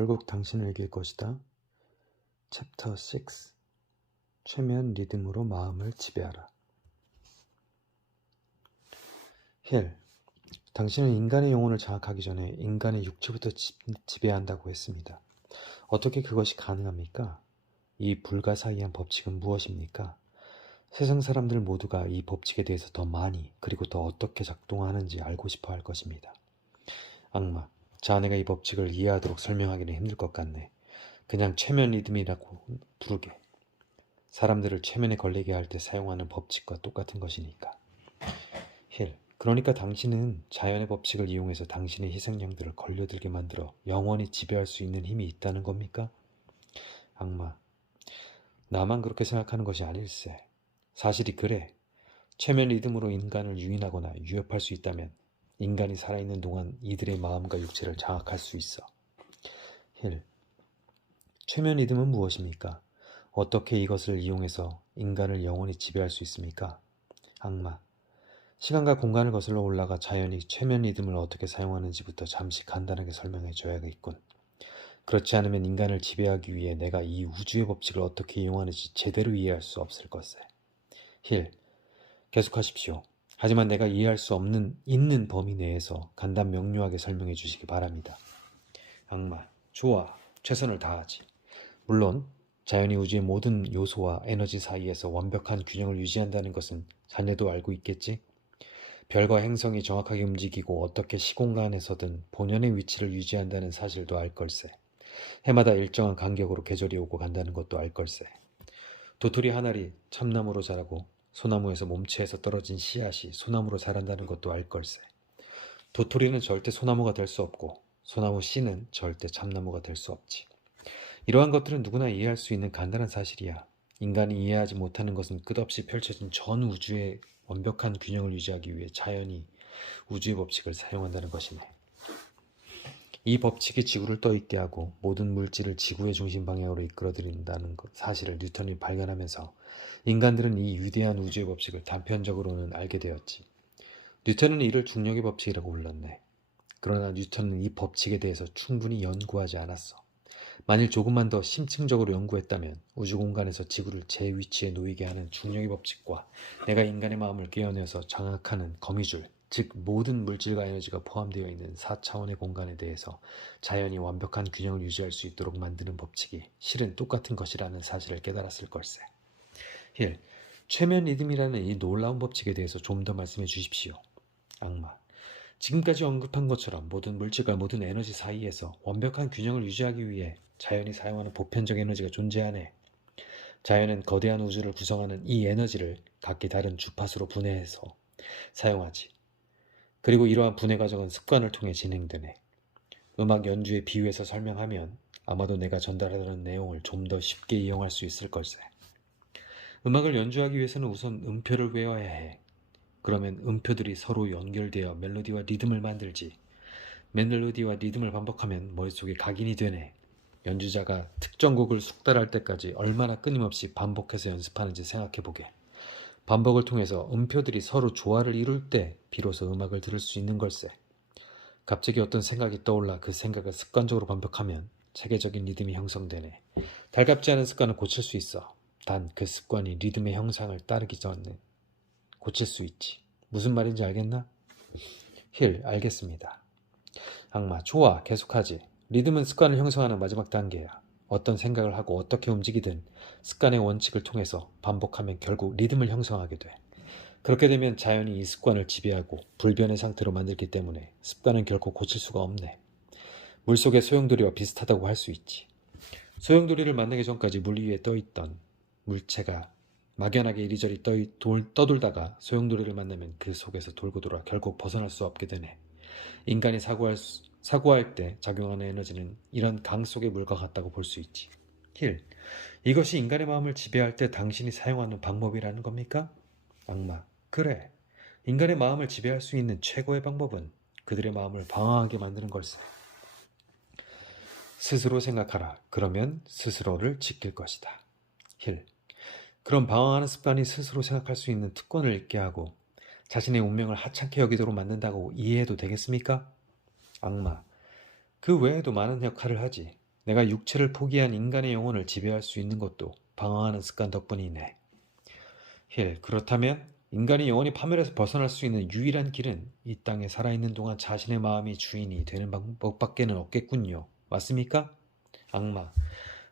결국 당신을 이길 것이다. 챕터 6. 최면 리듬으로 마음을 지배하라. 힐, 당신은 인간의 영혼을 장악하기 전에 인간의 육체부터 지배한다고 했습니다. 어떻게 그것이 가능합니까? 이 불가사의한 법칙은 무엇입니까? 세상 사람들 모두가 이 법칙에 대해서 더 많이 그리고 더 어떻게 작동하는지 알고 싶어 할 것입니다. 악마, 자네가 이 법칙을 이해하도록 설명하기는 힘들 것 같네. 그냥 최면 리듬이라고 부르게. 사람들을 최면에 걸리게 할 때 사용하는 법칙과 똑같은 것이니까. 힐, 그러니까 당신은 자연의 법칙을 이용해서 당신의 희생양들을 걸려들게 만들어 영원히 지배할 수 있는 힘이 있다는 겁니까? 악마, 나만 그렇게 생각하는 것이 아닐세. 사실이 그래. 최면 리듬으로 인간을 유인하거나 위협할 수 있다면 인간이 살아있는 동안 이들의 마음과 육체를 장악할 수 있어. 힐, 최면 리듬은 무엇입니까? 어떻게 이것을 이용해서 인간을 영원히 지배할 수 있습니까? 악마, 시간과 공간을 거슬러 올라가 자연이 최면 리듬을 어떻게 사용하는지부터 잠시 간단하게 설명해 줘야겠군. 그렇지 않으면 인간을 지배하기 위해 내가 이 우주의 법칙을 어떻게 이용하는지 제대로 이해할 수 없을 것세. 힐, 계속하십시오. 하지만 내가 이해할 수 있는 범위 내에서 간단 명료하게 설명해 주시기 바랍니다. 악마, 좋아. 최선을 다하지. 물론 자연이 우주의 모든 요소와 에너지 사이에서 완벽한 균형을 유지한다는 것은 자네도 알고 있겠지? 별과 행성이 정확하게 움직이고 어떻게 시공간에서든 본연의 위치를 유지한다는 사실도 알 걸세. 해마다 일정한 간격으로 계절이 오고 간다는 것도 알 걸세. 도토리 한 알이 참나무로 자라고 소나무에서 몸체에서 떨어진 씨앗이 소나무로 자란다는 것도 알 걸세. 도토리는 절대 소나무가 될 수 없고 소나무 씨는 절대 참나무가 될 수 없지. 이러한 것들은 누구나 이해할 수 있는 간단한 사실이야. 인간이 이해하지 못하는 것은 끝없이 펼쳐진 전 우주의 완벽한 균형을 유지하기 위해 자연이 우주의 법칙을 사용한다는 것이네. 이 법칙이 지구를 떠있게 하고 모든 물질을 지구의 중심 방향으로 이끌어들인다는 사실을 뉴턴이 발견하면서 인간들은 이 위대한 우주의 법칙을 단편적으로는 알게 되었지. 뉴턴은 이를 중력의 법칙이라고 불렀네. 그러나 뉴턴은 이 법칙에 대해서 충분히 연구하지 않았어. 만일 조금만 더 심층적으로 연구했다면 우주 공간에서 지구를 제 위치에 놓이게 하는 중력의 법칙과 내가 인간의 마음을 깨어내서 장악하는 거미줄, 즉 모든 물질과 에너지가 포함되어 있는 4차원의 공간에 대해서 자연이 완벽한 균형을 유지할 수 있도록 만드는 법칙이 실은 똑같은 것이라는 사실을 깨달았을 걸세. 힐, 최면 리듬이라는 이 놀라운 법칙에 대해서 좀 더 말씀해 주십시오. 악마, 지금까지 언급한 것처럼 모든 물질과 모든 에너지 사이에서 완벽한 균형을 유지하기 위해 자연이 사용하는 보편적 에너지가 존재하네. 자연은 거대한 우주를 구성하는 이 에너지를 각기 다른 주파수로 분해해서 사용하지. 그리고 이러한 분해 과정은 습관을 통해 진행되네. 음악 연주에 비유해서 설명하면 아마도 내가 전달하려는 내용을 좀 더 쉽게 이용할 수 있을 걸세. 음악을 연주하기 위해서는 우선 음표를 외워야 해. 그러면 음표들이 서로 연결되어 멜로디와 리듬을 만들지. 멜로디와 리듬을 반복하면 머릿속에 각인이 되네. 연주자가 특정 곡을 숙달할 때까지 얼마나 끊임없이 반복해서 연습하는지 생각해보게. 반복을 통해서 음표들이 서로 조화를 이룰 때 비로소 음악을 들을 수 있는 걸세. 갑자기 어떤 생각이 떠올라 그 생각을 습관적으로 반복하면 체계적인 리듬이 형성되네. 달갑지 않은 습관을 고칠 수 있어. 단 그 습관이 리듬의 형상을 따르기 전에 고칠 수 있지. 무슨 말인지 알겠나? 힐, 알겠습니다. 악마, 좋아, 계속하지. 리듬은 습관을 형성하는 마지막 단계야. 어떤 생각을 하고 어떻게 움직이든 습관의 원칙을 통해서 반복하면 결국 리듬을 형성하게 돼. 그렇게 되면 자연이 이 습관을 지배하고 불변의 상태로 만들기 때문에 습관은 결코 고칠 수가 없네. 물속의 소용돌이와 비슷하다고 할 수 있지. 소용돌이를 만나기 전까지 물 위에 떠있던 물체가 막연하게 이리저리 떠돌다가 소용돌이를 만나면 그 속에서 돌고 돌아 결국 벗어날 수 없게 되네. 인간이 사고할 때 작용하는 에너지는 이런 강 속의 물과 같다고 볼 수 있지. 힐, 이것이 인간의 마음을 지배할 때 당신이 사용하는 방법이라는 겁니까? 악마, 그래. 인간의 마음을 지배할 수 있는 최고의 방법은 그들의 마음을 방황하게 만드는 걸세. 스스로 생각하라. 그러면 스스로를 지킬 것이다. 힐, 그럼 방황하는 습관이 스스로 생각할 수 있는 특권을 잃게 하고 자신의 운명을 하찮게 여기도록 만든다고 이해해도 되겠습니까? 악마, 그 외에도 많은 역할을 하지. 내가 육체를 포기한 인간의 영혼을 지배할 수 있는 것도 방황하는 습관 덕분이네. 힐, 그렇다면 인간이 영원히 파멸에서 벗어날 수 있는 유일한 길은 이 땅에 살아있는 동안 자신의 마음이 주인이 되는 방법밖에는 없겠군요. 맞습니까? 악마,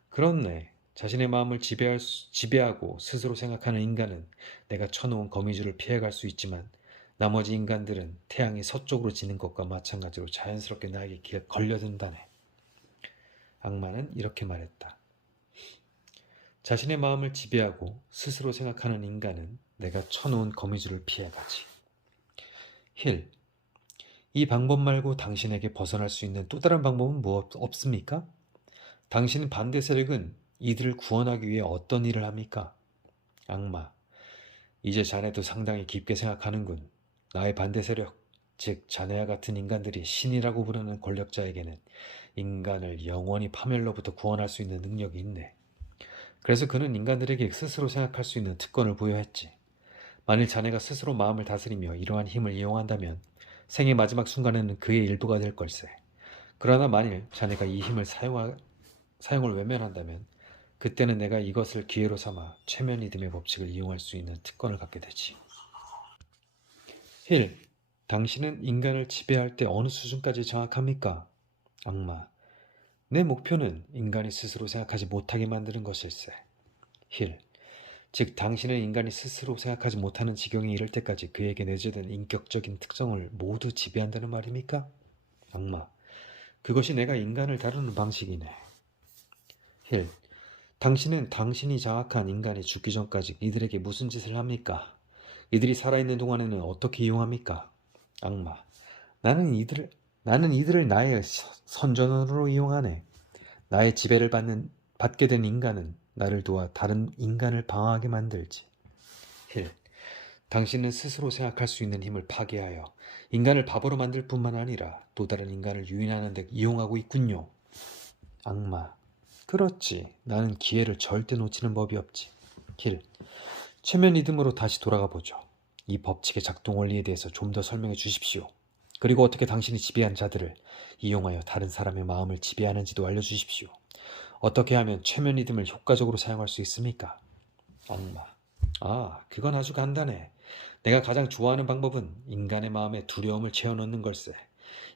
그렇네. 자신의 마음을 지배하고 스스로 생각하는 인간은 내가 쳐놓은 거미줄을 피해갈 수 있지만 나머지 인간들은 태양이 서쪽으로 지는 것과 마찬가지로 자연스럽게 나에게 걸려든다네. 악마는 이렇게 말했다. 자신의 마음을 지배하고 스스로 생각하는 인간은 내가 쳐놓은 거미줄을 피해가지. 힐, 이 방법 말고 당신에게 벗어날 수 있는 또 다른 방법은 없습니까? 당신 반대 세력은 이들을 구원하기 위해 어떤 일을 합니까? 악마, 이제 자네도 상당히 깊게 생각하는군. 나의 반대 세력, 즉 자네와 같은 인간들이 신이라고 부르는 권력자에게는 인간을 영원히 파멸로부터 구원할 수 있는 능력이 있네. 그래서 그는 인간들에게 스스로 생각할 수 있는 특권을 부여했지. 만일 자네가 스스로 마음을 다스리며 이러한 힘을 이용한다면 생의 마지막 순간에는 그의 일부가 될 걸세. 그러나 만일 자네가 이 힘을 사용을 외면한다면 그때는 내가 이것을 기회로 삼아 최면 리듬의 법칙을 이용할 수 있는 특권을 갖게 되지. 힐, 당신은 인간을 지배할 때 어느 수준까지 정확합니까? 악마, 내 목표는 인간이 스스로 생각하지 못하게 만드는 것일세. 힐, 즉 당신은 인간이 스스로 생각하지 못하는 지경에 이를 때까지 그에게 내재된 인격적인 특성을 모두 지배한다는 말입니까? 악마, 그것이 내가 인간을 다루는 방식이네. 힐, 당신은 당신이 장악한 인간이 죽기 전까지 이들에게 무슨 짓을 합니까? 이들이 살아있는 동안에는 어떻게 이용합니까? 악마, 나는 이들을 나의 선전원으로 이용하네. 나의 지배를 받게 된 인간은 나를 도와 다른 인간을 방어하게 만들지. 힐, 당신은 스스로 생각할 수 있는 힘을 파괴하여 인간을 바보로 만들 뿐만 아니라 또 다른 인간을 유인하는 데 이용하고 있군요. 악마, 그렇지. 나는 기회를 절대 놓치는 법이 없지. 힐, 최면 리듬으로 다시 돌아가 보죠. 이 법칙의 작동 원리에 대해서 좀 더 설명해 주십시오. 그리고 어떻게 당신이 지배한 자들을 이용하여 다른 사람의 마음을 지배하는지도 알려주십시오. 어떻게 하면 최면 리듬을 효과적으로 사용할 수 있습니까? 악마, 그건 아주 간단해. 내가 가장 좋아하는 방법은 인간의 마음에 두려움을 채워넣는 걸세.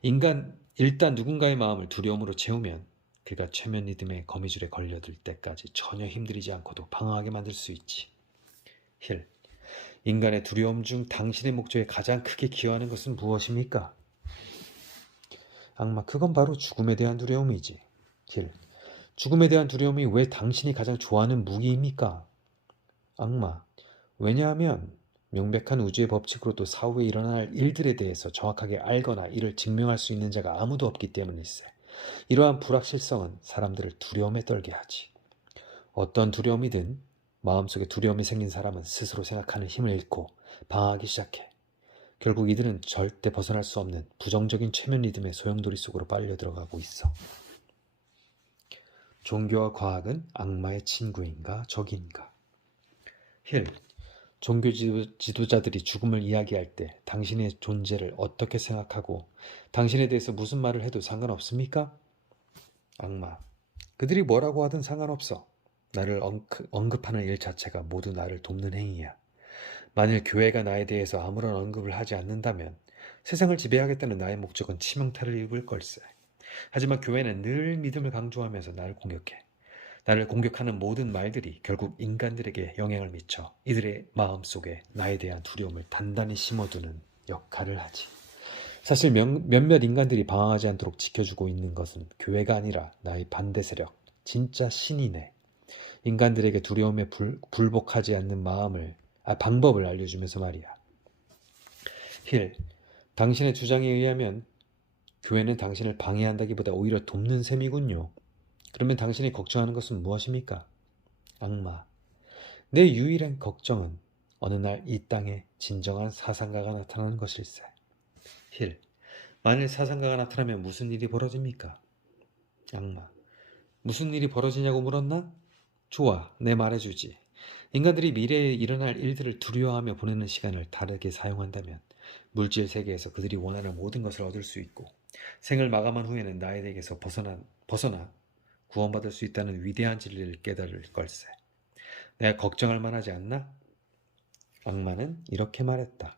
일단 누군가의 마음을 두려움으로 채우면 그가 최면 리듬의 거미줄에 걸려들 때까지 전혀 힘들이지 않고도 방황하게 만들 수 있지. 힐, 인간의 두려움 중 당신의 목적에 가장 크게 기여하는 것은 무엇입니까? 악마, 그건 바로 죽음에 대한 두려움이지. 힐, 죽음에 대한 두려움이 왜 당신이 가장 좋아하는 무기입니까? 악마, 왜냐하면 명백한 우주의 법칙으로도 사후에 일어날 일들에 대해서 정확하게 알거나 이를 증명할 수 있는 자가 아무도 없기 때문일세. 이러한 불확실성은 사람들을 두려움에 떨게 하지. 어떤 두려움이든 마음속에 두려움이 생긴 사람은 스스로 생각하는 힘을 잃고 방황하기 시작해. 결국 이들은 절대 벗어날 수 없는 부정적인 최면 리듬의 소용돌이 속으로 빨려 들어가고 있어. 종교와 과학은 악마의 친구인가 적인가? 힐, 종교 지도자들이 죽음을 이야기할 때 당신의 존재를 어떻게 생각하고 당신에 대해서 무슨 말을 해도 상관없습니까? 악마, 그들이 뭐라고 하든 상관없어. 나를 언급하는 일 자체가 모두 나를 돕는 행위야. 만일 교회가 나에 대해서 아무런 언급을 하지 않는다면 세상을 지배하겠다는 나의 목적은 치명타를 입을 걸세. 하지만 교회는 늘 믿음을 강조하면서 나를 공격해. 나를 공격하는 모든 말들이 결국 인간들에게 영향을 미쳐 이들의 마음속에 나에 대한 두려움을 단단히 심어두는 역할을 하지. 사실 몇몇 인간들이 방황하지 않도록 지켜주고 있는 것은 교회가 아니라 나의 반대 세력, 진짜 신이네. 인간들에게 두려움에 굴복하지 않는 방법을 알려주면서 말이야. 힐, 당신의 주장에 의하면 교회는 당신을 방해한다기보다 오히려 돕는 셈이군요. 그러면 당신이 걱정하는 것은 무엇입니까? 악마, 내 유일한 걱정은 어느 날 이 땅에 진정한 사상가가 나타나는 것일세. 힐, 만일 사상가가 나타나면 무슨 일이 벌어집니까? 악마, 무슨 일이 벌어지냐고 물었나? 좋아, 내 말해주지. 인간들이 미래에 일어날 일들을 두려워하며 보내는 시간을 다르게 사용한다면 물질 세계에서 그들이 원하는 모든 것을 얻을 수 있고 생을 마감한 후에는 나에게서 벗어나 구원받을 수 있다는 위대한 진리를 깨달을 걸세. 내가 걱정할 만하지 않나? 악마는 이렇게 말했다.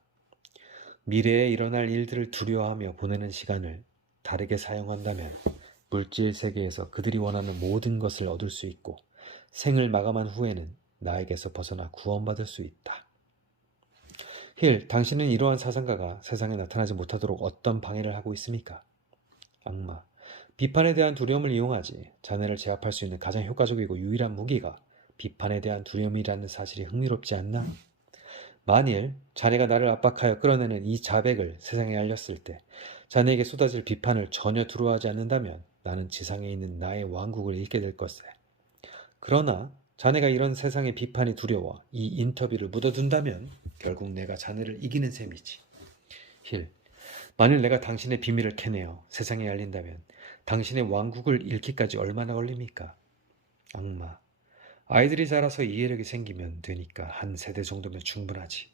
미래에 일어날 일들을 두려워하며 보내는 시간을 다르게 사용한다면 물질 세계에서 그들이 원하는 모든 것을 얻을 수 있고 생을 마감한 후에는 나에게서 벗어나 구원받을 수 있다. 힐, 당신은 이러한 사상가가 세상에 나타나지 못하도록 어떤 방해를 하고 있습니까? 악마, 비판에 대한 두려움을 이용하지. 자네를 제압할 수 있는 가장 효과적이고 유일한 무기가 비판에 대한 두려움이라는 사실이 흥미롭지 않나? 만일 자네가 나를 압박하여 끌어내는 이 자백을 세상에 알렸을 때 자네에게 쏟아질 비판을 전혀 두려워하지 않는다면 나는 지상에 있는 나의 왕국을 잃게 될 것세. 그러나 자네가 이런 세상의 비판이 두려워 이 인터뷰를 묻어둔다면 결국 내가 자네를 이기는 셈이지. 힐, 만일 내가 당신의 비밀을 캐내어 세상에 알린다면 당신의 왕국을 잃기까지 얼마나 걸립니까? 악마, 아이들이 자라서 이해력이 생기면 되니까 한 세대 정도면 충분하지.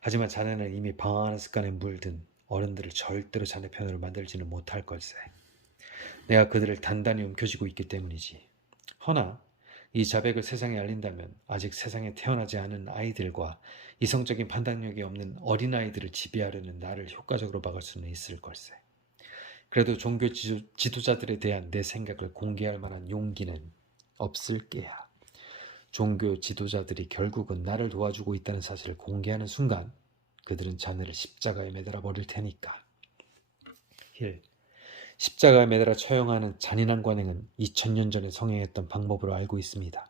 하지만 자네는 이미 방황하는 습관에 물든 어른들을 절대로 자네 편으로 만들지는 못할 걸세. 내가 그들을 단단히 움켜쥐고 있기 때문이지. 허나 이 자백을 세상에 알린다면 아직 세상에 태어나지 않은 아이들과 이성적인 판단력이 없는 어린아이들을 지배하려는 나를 효과적으로 막을 수는 있을 걸세. 그래도 종교 지도자들에 대한 내 생각을 공개할 만한 용기는 없을 게야. 종교 지도자들이 결국은 나를 도와주고 있다는 사실을 공개하는 순간 그들은 자네를 십자가에 매달아 버릴 테니까. 힐, 십자가에 매달아 처형하는 잔인한 관행은 2000년 전에 성행했던 방법으로 알고 있습니다.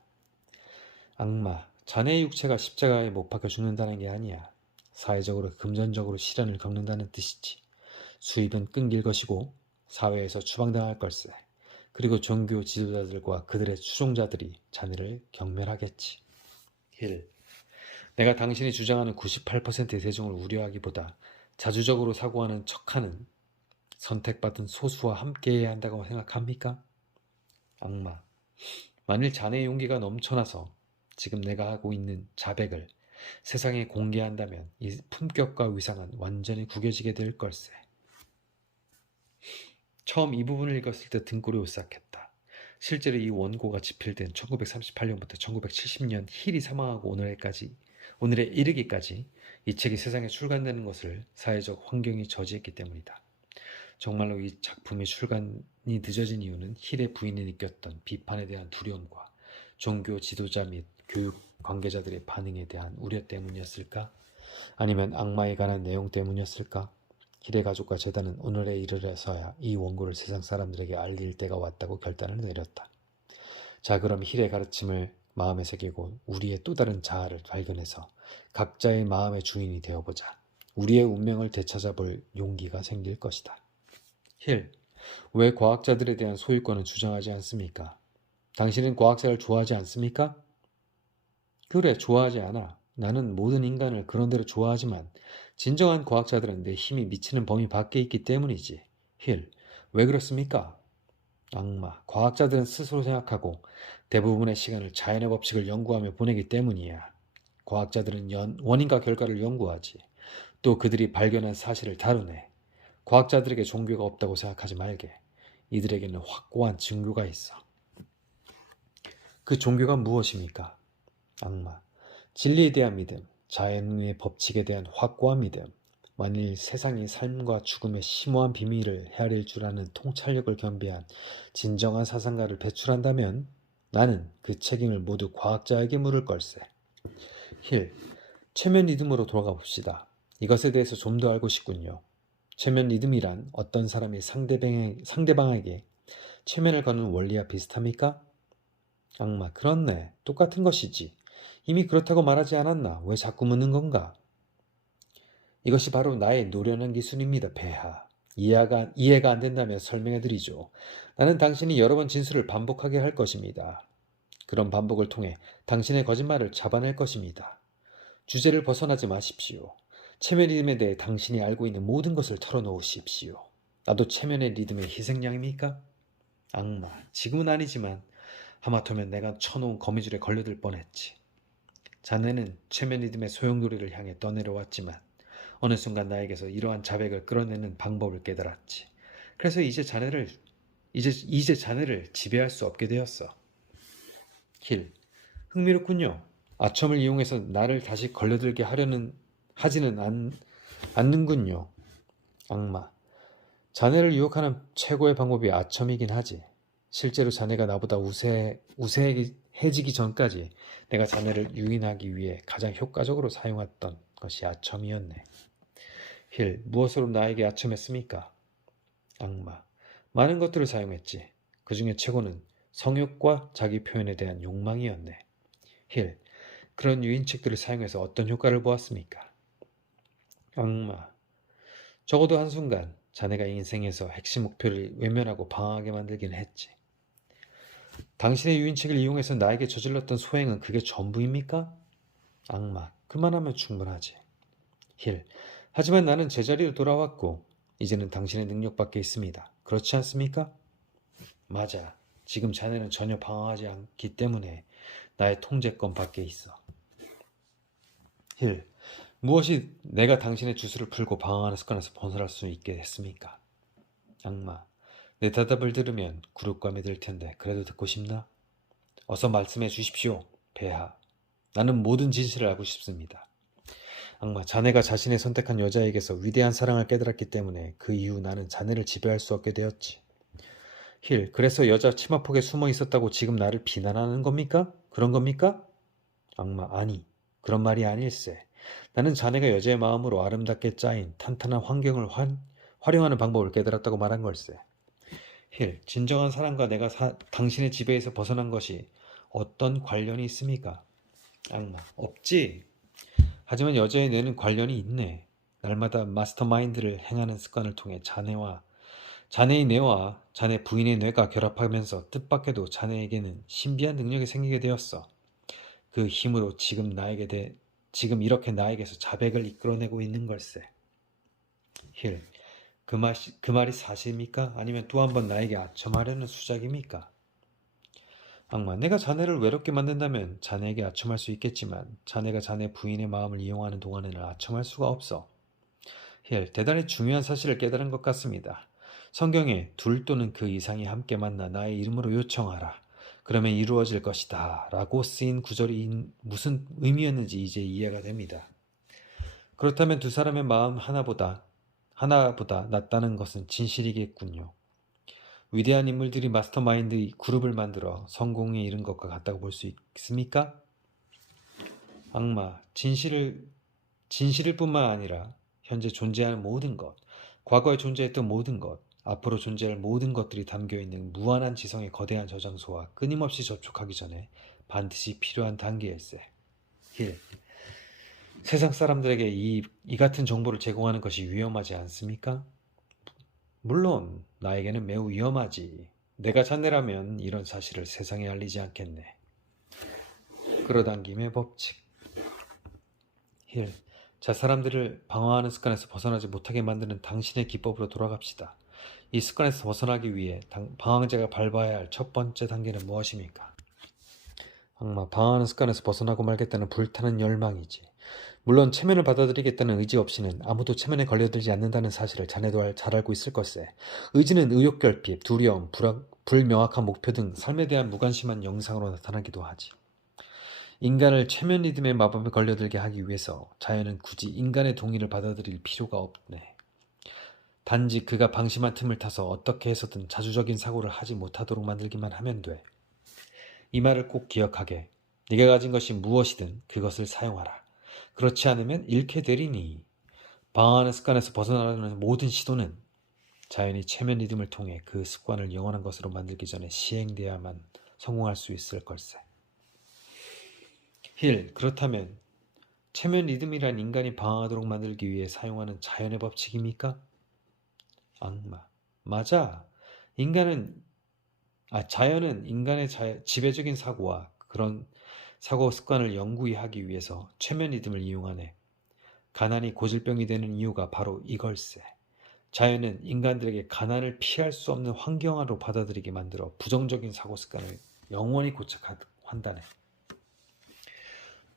악마, 자네의 육체가 십자가에 못 박혀 죽는다는 게 아니야. 사회적으로 금전적으로 시련을 겪는다는 뜻이지. 수입은 끊길 것이고 사회에서 추방당할 걸세. 그리고 종교 지도자들과 그들의 추종자들이 자네를 경멸하겠지. 힐, 내가 당신이 주장하는 98%의 대중을 우려하기보다 자주적으로 사고하는 척하는 선택받은 소수와 함께해야 한다고 생각합니까? 악마, 만일 자네의 용기가 넘쳐나서 지금 내가 하고 있는 자백을 세상에 공개한다면 이 품격과 위상은 완전히 구겨지게 될 걸세. 처음 이 부분을 읽었을 때 등골이 오싹했다. 실제로 이 원고가 집필된 1938년부터 1970년 힐이 사망하고 오늘에 이르기까지 이 책이 세상에 출간되는 것을 사회적 환경이 저지했기 때문이다. 정말로 이 작품의 출간이 늦어진 이유는 힐의 부인이 느꼈던 비판에 대한 두려움과 종교 지도자 및 교육 관계자들의 반응에 대한 우려 때문이었을까? 아니면 악마에 관한 내용 때문이었을까? 힐의 가족과 재단은 오늘에 이르러서야 이 원고를 세상 사람들에게 알릴 때가 왔다고 결단을 내렸다. 자, 그럼 힐의 가르침을 마음에 새기고 우리의 또 다른 자아를 발견해서 각자의 마음의 주인이 되어보자. 우리의 운명을 되찾아볼 용기가 생길 것이다. 힐, 왜 과학자들에 대한 소유권을 주장하지 않습니까? 당신은 과학자를 좋아하지 않습니까? 그래, 좋아하지 않아. 나는 모든 인간을 그런대로 좋아하지만 진정한 과학자들은 내 힘이 미치는 범위 밖에 있기 때문이지. 힐, 왜 그렇습니까? 악마, 과학자들은 스스로 생각하고 대부분의 시간을 자연의 법칙을 연구하며 보내기 때문이야. 과학자들은 원인과 결과를 연구하지. 또 그들이 발견한 사실을 다루네. 과학자들에게 종교가 없다고 생각하지 말게. 이들에게는 확고한 증거가 있어. 그 종교가 무엇입니까? 악마, 진리에 대한 믿음, 자연의 법칙에 대한 확고한 믿음, 만일 세상이 삶과 죽음의 심오한 비밀을 헤아릴 줄 아는 통찰력을 겸비한 진정한 사상가를 배출한다면 나는 그 책임을 모두 과학자에게 물을 걸세. 힐, 최면 리듬으로 돌아가 봅시다. 이것에 대해서 좀 더 알고 싶군요. 최면 리듬이란 어떤 사람이 상대방에게 최면을 거는 원리와 비슷합니까? 악마, 그렇네. 똑같은 것이지. 이미 그렇다고 말하지 않았나? 왜 자꾸 묻는 건가? 이것이 바로 나의 노련한 기술입니다, 폐하. 이해가 안 된다면 설명해드리죠. 나는 당신이 여러 번 진술을 반복하게 할 것입니다. 그런 반복을 통해 당신의 거짓말을 잡아낼 것입니다. 주제를 벗어나지 마십시오. 체면 리듬에 대해 당신이 알고 있는 모든 것을 털어놓으십시오. 나도 체면의 리듬의 희생양입니까? 악마, 지금은 아니지만 하마터면 내가 쳐놓은 거미줄에 걸려들 뻔했지. 자네는 체면 리듬의 소용돌이를 향해 떠내려왔지만 어느 순간 나에게서 이러한 자백을 끌어내는 방법을 깨달았지. 그래서 이제 자네를 이제 자네를 지배할 수 없게 되었어. 힐. 흥미롭군요. 아첨을 이용해서 나를 다시 걸려들게 하지는 않는군요. 악마. 자네를 유혹하는 최고의 방법이 아첨이긴 하지. 실제로 자네가 나보다 우세해지기 전까지 내가 자네를 유인하기 위해 가장 효과적으로 사용했던 것이 아첨이었네. 힐. 무엇으로 나에게 아첨했습니까? 악마. 많은 것들을 사용했지. 그 중에 최고는 성욕과 자기 표현에 대한 욕망이었네. 힐. 그런 유인책들을 사용해서 어떤 효과를 보았습니까? 악마. 적어도 한순간 자네가 인생에서 핵심 목표를 외면하고 방황하게 만들긴 했지. 당신의 유인책을 이용해서 나에게 저질렀던 소행은 그게 전부입니까? 악마. 그만하면 충분하지. 힐. 하지만 나는 제자리로 돌아왔고 이제는 당신의 능력 밖에 있습니다. 그렇지 않습니까? 맞아. 지금 자네는 전혀 방황하지 않기 때문에 나의 통제권 밖에 있어. 힐. 무엇이 내가 당신의 주술을 풀고 방황하는 습관에서 벗어날 수 있게 됐습니까? 악마. 내 대답을 들으면 굴욕감이 들 텐데 그래도 듣고 싶나? 어서 말씀해 주십시오, 폐하. 나는 모든 진실을 알고 싶습니다. 악마. 자네가 자신의 선택한 여자에게서 위대한 사랑을 깨달았기 때문에 그 이후 나는 자네를 지배할 수 없게 되었지. 힐. 그래서 여자 치마폭에 숨어 있었다고 지금 나를 비난하는 겁니까? 그런 겁니까? 악마. 아니. 그런 말이 아닐세. 나는 자네가 여자의 마음으로 아름답게 짜인 탄탄한 환경을 활용하는 방법을 깨달았다고 말한 걸세. 힐. 진정한 사랑과 내가 당신의 지배에서 벗어난 것이 어떤 관련이 있습니까? 악마. 없지. 하지만 여자의 뇌는 관련이 있네. 날마다 마스터마인드를 행하는 습관을 통해 자네의 뇌와 자네 부인의 뇌가 결합하면서 뜻밖에도 자네에게는 신비한 능력이 생기게 되었어. 그 힘으로 지금 이렇게 나에게서 자백을 이끌어내고 있는 걸세. 힐. 그 말이 사실입니까? 아니면 또 한 번 나에게 아첨하려는 수작입니까? 악마. 내가 자네를 외롭게 만든다면 자네에게 아첨할 수 있겠지만 자네가 자네 부인의 마음을 이용하는 동안에는 아첨할 수가 없어. 힐. 대단히 중요한 사실을 깨달은 것 같습니다. 성경에 둘 또는 그 이상이 함께 만나 나의 이름으로 요청하라. 그러면 이루어질 것이다. 라고 쓰인 구절이 무슨 의미였는지 이제 이해가 됩니다. 그렇다면 두 사람의 마음 하나보다 낫다는 것은 진실이겠군요. 위대한 인물들이 마스터마인드 그룹을 만들어 성공에 이른 것과 같다고 볼 수 있습니까? 악마. 진실일 뿐만 아니라 현재 존재하는 모든 것, 과거에 존재했던 모든 것, 앞으로 존재할 모든 것들이 담겨있는 무한한 지성의 거대한 저장소와 끊임없이 접촉하기 전에 반드시 필요한 단계일세. 힐. 세상 사람들에게 이 같은 정보를 제공하는 것이 위험하지 않습니까? 물론 나에게는 매우 위험하지. 내가 자네라면 이런 사실을 세상에 알리지 않겠네. 끌어당김의 법칙. 힐. 자, 사람들을 방황하는 습관에서 벗어나지 못하게 만드는 당신의 기법으로 돌아갑시다. 이 습관에서 벗어나기 위해 방황자가 밟아야 할 첫 번째 단계는 무엇입니까? 악마. 방황하는 습관에서 벗어나고 말겠다는 불타는 열망이지. 물론 체면을 받아들이겠다는 의지 없이는 아무도 체면에 걸려들지 않는다는 사실을 자네도 잘 알고 있을 것세. 의지는 의욕결핍, 두려움, 불명확한 목표 등 삶에 대한 무관심한 영상으로 나타나기도 하지. 인간을 체면 리듬의 마법에 걸려들게 하기 위해서 자연은 굳이 인간의 동의를 받아들일 필요가 없네. 단지 그가 방심한 틈을 타서 어떻게 해서든 자주적인 사고를 하지 못하도록 만들기만 하면 돼. 이 말을 꼭 기억하게. 네가 가진 것이 무엇이든 그것을 사용하라. 그렇지 않으면 잃게 되리니. 방황하는 습관에서 벗어나려는 모든 시도는 자연히 체면 리듬을 통해 그 습관을 영원한 것으로 만들기 전에 시행되어야만 성공할 수 있을 걸세. 힐. 그렇다면 체면 리듬이란 인간이 방황하도록 만들기 위해 사용하는 자연의 법칙입니까? 악마. 맞아. 자연은 인간의 지배적인 사고와 그런 사고 습관을 영구히 하기 위해서 체면 리듬을 이용하네. 가난이 고질병이 되는 이유가 바로 이걸세. 자연은 인간들에게 가난을 피할 수 없는 환경 안으로 받아들이게 만들어 부정적인 사고 습관을 영원히 고착한다네.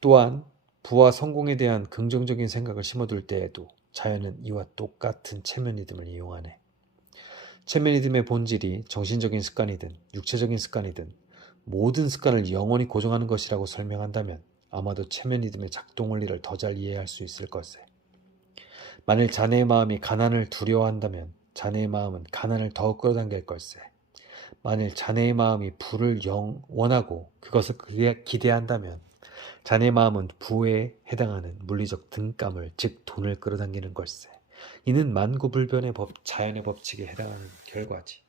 또한 부와 성공에 대한 긍정적인 생각을 심어둘 때에도 자연은 이와 똑같은 체면 리듬을 이용하네. 체면이즘의 본질이 정신적인 습관이든 육체적인 습관이든 모든 습관을 영원히 고정하는 것이라고 설명한다면 아마도 체면이즘의 작동 원리를 더 잘 이해할 수 있을 것세. 만일 자네의 마음이 가난을 두려워한다면 자네의 마음은 가난을 더욱 끌어당길 걸세. 만일 자네의 마음이 부를 원하고 그것을 기대한다면 자네의 마음은 부에 해당하는 물리적 등감을, 즉 돈을 끌어당기는 걸세. 이는 만고불변의 자연의 법칙에 해당하는 결과지.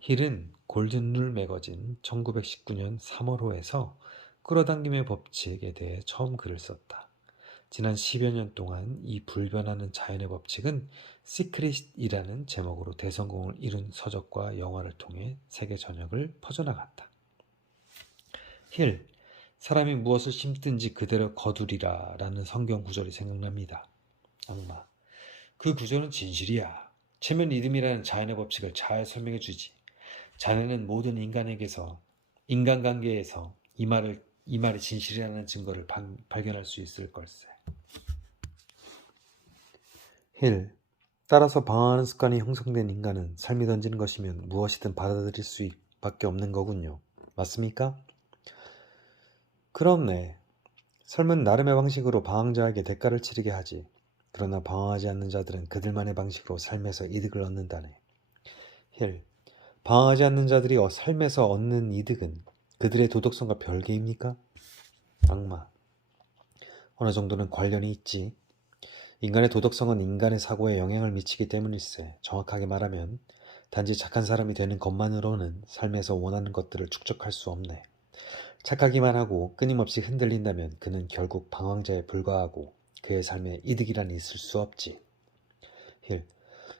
힐은 골든룰 매거진 1919년 3월호에서 끌어당김의 법칙에 대해 처음 글을 썼다. 지난 10여 년 동안 이 불변하는 자연의 법칙은 시크릿이라는 제목으로 대성공을 이룬 서적과 영화를 통해 세계 전역을 퍼져나갔다. 힐, 사람이 무엇을 심든지 그대로 거두리라 라는 성경 구절이 생각납니다. 악마, 그 구절은 진실이야. 체면 리듬이라는 자연의 법칙을 잘 설명해 주지. 자네는 모든 인간관계에서 이 말이 진실이라는 증거를 발견할 수 있을 걸세. 힐, 따라서 방황하는 습관이 형성된 인간은 삶이 던지는 것이면 무엇이든 받아들일 수밖에 없는 거군요. 맞습니까? 그렇네. 삶은 나름의 방식으로 방황자에게 대가를 치르게 하지. 그러나 방황하지 않는 자들은 그들만의 방식으로 삶에서 이득을 얻는다네. 힐, 방황하지 않는 자들이 삶에서 얻는 이득은 그들의 도덕성과 별개입니까? 악마, 어느 정도는 관련이 있지. 인간의 도덕성은 인간의 사고에 영향을 미치기 때문일세. 정확하게 말하면 단지 착한 사람이 되는 것만으로는 삶에서 원하는 것들을 축적할 수 없네. 착하기만 하고 끊임없이 흔들린다면 그는 결국 방황자에 불과하고 그의 삶에 이득이란 있을 수 없지. 힐,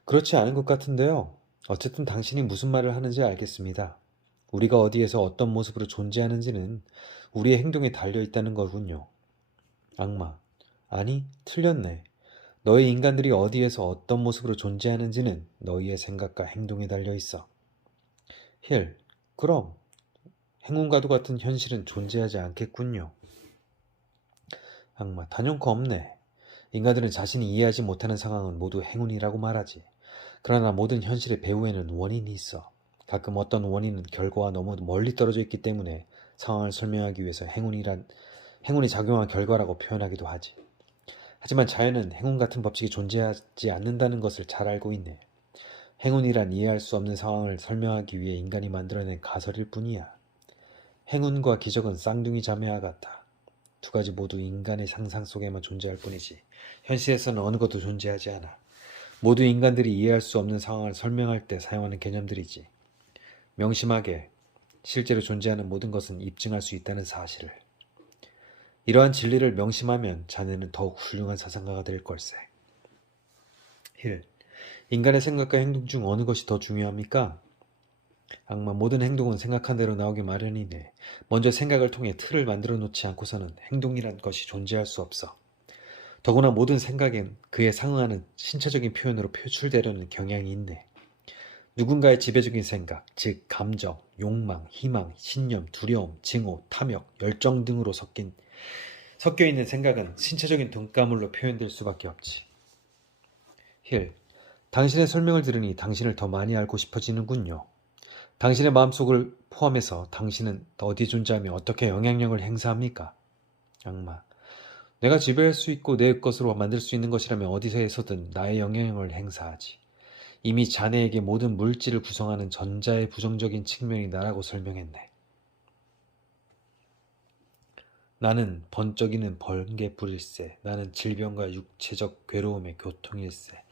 그렇지 않은 것 같은데요. 어쨌든 당신이 무슨 말을 하는지 알겠습니다. 우리가 어디에서 어떤 모습으로 존재하는지는 우리의 행동에 달려 있다는 거군요. 악마, 아니, 틀렸네. 너희 인간들이 어디에서 어떤 모습으로 존재하는지는 너희의 생각과 행동에 달려 있어. 힐, 그럼 행운과도 같은 현실은 존재하지 않겠군요. 악마, 단연코 없네. 인간들은 자신이 이해하지 못하는 상황은 모두 행운이라고 말하지. 그러나 모든 현실의 배후에는 원인이 있어. 가끔 어떤 원인은 결과와 너무 멀리 떨어져 있기 때문에 상황을 설명하기 위해서 행운이 작용한 결과라고 표현하기도 하지. 하지만 자연은 행운 같은 법칙이 존재하지 않는다는 것을 잘 알고 있네. 행운이란 이해할 수 없는 상황을 설명하기 위해 인간이 만들어낸 가설일 뿐이야. 행운과 기적은 쌍둥이 자매와 같아. 두 가지 모두 인간의 상상 속에만 존재할 뿐이지 현실에서는 어느 것도 존재하지 않아. 모두 인간들이 이해할 수 없는 상황을 설명할 때 사용하는 개념들이지. 명심하게, 실제로 존재하는 모든 것은 입증할 수 있다는 사실을. 이러한 진리를 명심하면 자네는 더욱 훌륭한 사상가가 될 걸세. 힐, 인간의 생각과 행동 중 어느 것이 더 중요합니까? 악마, 모든 행동은 생각한 대로 나오기 마련이네. 먼저 생각을 통해 틀을 만들어 놓지 않고서는 행동이란 것이 존재할 수 없어. 더구나 모든 생각엔 그에 상응하는 신체적인 표현으로 표출되려는 경향이 있네. 누군가의 지배적인 생각, 즉 감정, 욕망, 희망, 신념, 두려움, 증오, 탐욕, 열정 등으로 섞여 있는 생각은 신체적인 등가물로 표현될 수밖에 없지. 힐, 당신의 설명을 들으니 당신을 더 많이 알고 싶어지는군요. 당신의 마음속을 포함해서 당신은 어디 존재하며 어떻게 영향력을 행사합니까? 악마, 내가 지배할 수 있고 내 것으로 만들 수 있는 것이라면 어디서에서든 나의 영향력을 행사하지. 이미 자네에게 모든 물질을 구성하는 전자의 부정적인 측면이 나라고 설명했네. 나는 번쩍이는 번개불일세. 나는 질병과 육체적 괴로움의 교통일세.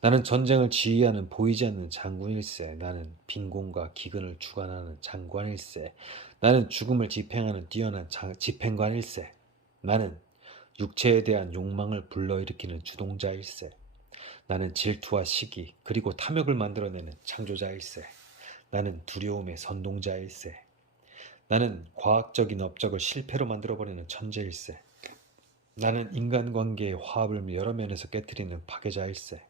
나는 전쟁을 지휘하는 보이지 않는 장군일세. 나는 빈곤과 기근을 주관하는 장관일세. 나는 죽음을 집행하는 뛰어난 집행관일세. 나는 육체에 대한 욕망을 불러일으키는 주동자일세. 나는 질투와 시기 그리고 탐욕을 만들어내는 창조자일세. 나는 두려움의 선동자일세. 나는 과학적인 업적을 실패로 만들어버리는 천재일세. 나는 인간관계의 화합을 여러 면에서 깨뜨리는 파괴자일세.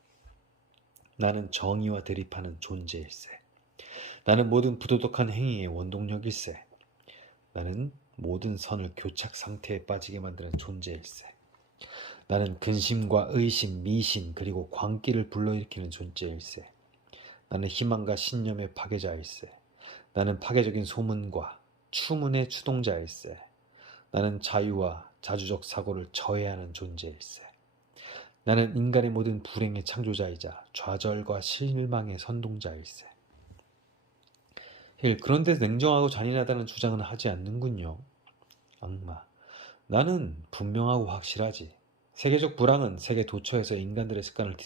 나는 정의와 대립하는 존재일세. 나는 모든 부도덕한 행위의 원동력일세. 나는 모든 선을 교착 상태에 빠지게 만드는 존재일세. 나는 근심과 의심, 미신 그리고 광기를 불러일으키는 존재일세. 나는 희망과 신념의 파괴자일세. 나는 파괴적인 소문과 추문의 추동자일세. 나는 자유와 자주적 사고를 저해하는 존재일세. 나는 인간의 모든 불행의 창조자이자 좌절과 실망의 선동자일세. 그런데 냉정하고 잔인하다는 주장은 하지 않는군요. 악마. 나는 분명하고 확실하지. 세계적 불황은 세계 도처에서 인간들의 습관을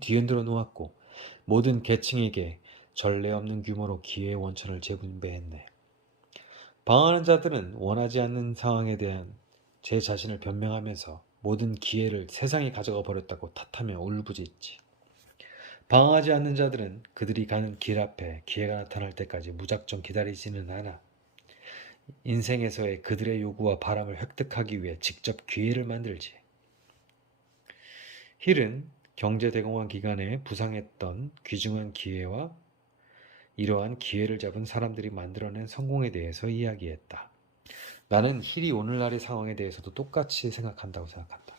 뒤흔들어 놓았고 모든 계층에게 전례 없는 규모로 기회의 원천을 재분배했네. 방황하는 자들은 원하지 않는 상황에 대한 제 자신을 변명하면서 모든 기회를 세상이 가져가 버렸다고 탓하며 울부짖지. 방황하지 않는 자들은 그들이 가는 길 앞에 기회가 나타날 때까지 무작정 기다리지는 않아. 인생에서의 그들의 요구와 바람을 획득하기 위해 직접 기회를 만들지. 힐은 경제대공황 기간에 부상했던 귀중한 기회와 이러한 기회를 잡은 사람들이 만들어낸 성공에 대해서 이야기했다. 나는 힐이 오늘날의 상황에 대해서도 똑같이 생각한다고 생각한다.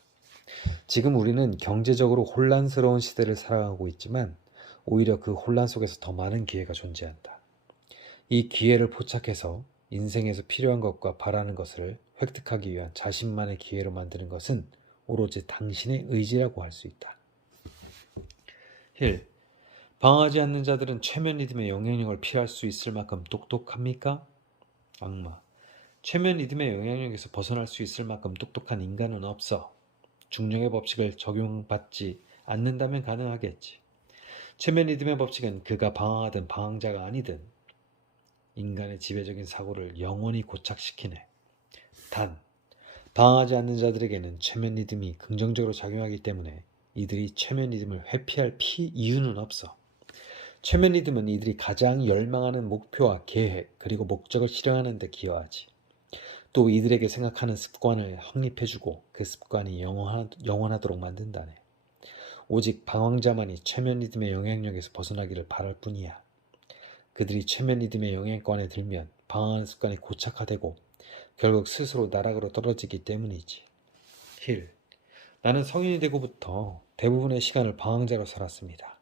지금 우리는 경제적으로 혼란스러운 시대를 살아가고 있지만 오히려 그 혼란 속에서 더 많은 기회가 존재한다. 이 기회를 포착해서 인생에서 필요한 것과 바라는 것을 획득하기 위한 자신만의 기회로 만드는 것은 오로지 당신의 의지라고 할 수 있다. 힐, 방황하지 않는 자들은 최면 리듬의 영향력을 피할 수 있을 만큼 똑똑합니까? 악마, 최면 리듬의 영향력에서 벗어날 수 있을 만큼 똑똑한 인간은 없어. 중력의 법칙을 적용받지 않는다면 가능하겠지. 최면 리듬의 법칙은 그가 방황하든 방황자가 아니든 인간의 지배적인 사고를 영원히 고착시키네. 단, 방황하지 않는 자들에게는 최면 리듬이 긍정적으로 작용하기 때문에 이들이 최면 리듬을 회피할 이유는 없어. 최면 리듬은 이들이 가장 열망하는 목표와 계획 그리고 목적을 실행하는 데 기여하지. 또 이들에게 생각하는 습관을 확립해주고 그 습관이 영원하도록 만든다네. 오직 방황자만이 최면 리듬의 영향력에서 벗어나기를 바랄 뿐이야. 그들이 최면 리듬의 영향권에 들면 방황하는 습관이 고착화되고 결국 스스로 나락으로 떨어지기 때문이지. 힐, 나는 성인이 되고부터 대부분의 시간을 방황자로 살았습니다.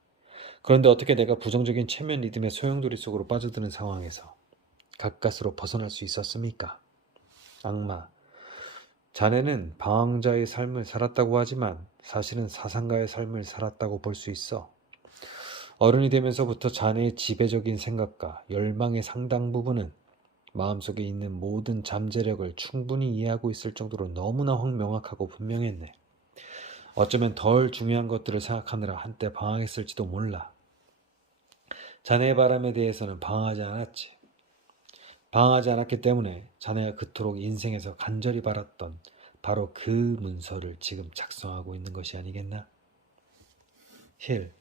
그런데 어떻게 내가 부정적인 최면 리듬의 소용돌이 속으로 빠져드는 상황에서 가까스로 벗어날 수 있었습니까? 악마, 자네는 방황자의 삶을 살았다고 하지만 사실은 사상가의 삶을 살았다고 볼 수 있어. 어른이 되면서부터 자네의 지배적인 생각과 열망의 상당 부분은 마음속에 있는 모든 잠재력을 충분히 이해하고 있을 정도로 너무나 명확하고 분명했네. 어쩌면 덜 중요한 것들을 생각하느라 한때 방황했을지도 몰라. 자네의 바람에 대해서는 방황하지 않았지. 방황하지 않았기 때문에 자네가 그토록 인생에서 간절히 바랐던 바로 그 문서를 지금 작성하고 있는 것이 아니겠나? 힐,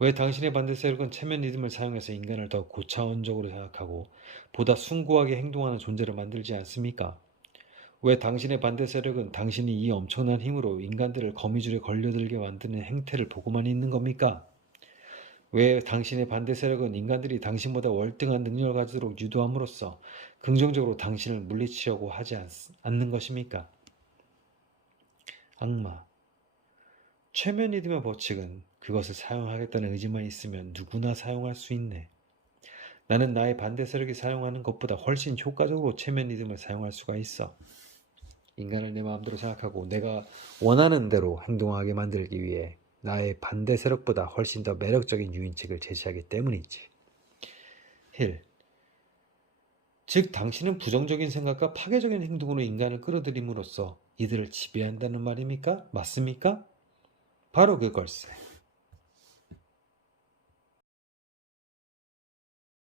왜 당신의 반대 세력은 체면 리듬을 사용해서 인간을 더 고차원적으로 생각하고 보다 숭고하게 행동하는 존재를 만들지 않습니까? 왜 당신의 반대 세력은 당신이 이 엄청난 힘으로 인간들을 거미줄에 걸려들게 만드는 행태를 보고만 있는 겁니까? 왜 당신의 반대 세력은 인간들이 당신보다 월등한 능력을 가지도록 유도함으로써 긍정적으로 당신을 물리치려고 하지 않는 것입니까? 악마, 최면 리듬의 법칙은 그것을 사용하겠다는 의지만 있으면 누구나 사용할 수 있네. 나는 나의 반대 세력이 사용하는 것보다 훨씬 효과적으로 최면 리듬을 사용할 수가 있어. 인간을 내 마음대로 생각하고 내가 원하는 대로 행동하게 만들기 위해 나의 반대 세력보다 훨씬 더 매력적인 유인책을 제시하기 때문이지. 힐, 즉 당신은 부정적인 생각과 파괴적인 행동으로 인간을 끌어들임으로써 이들을 지배한다는 말입니까? 맞습니까? 바로 그걸세.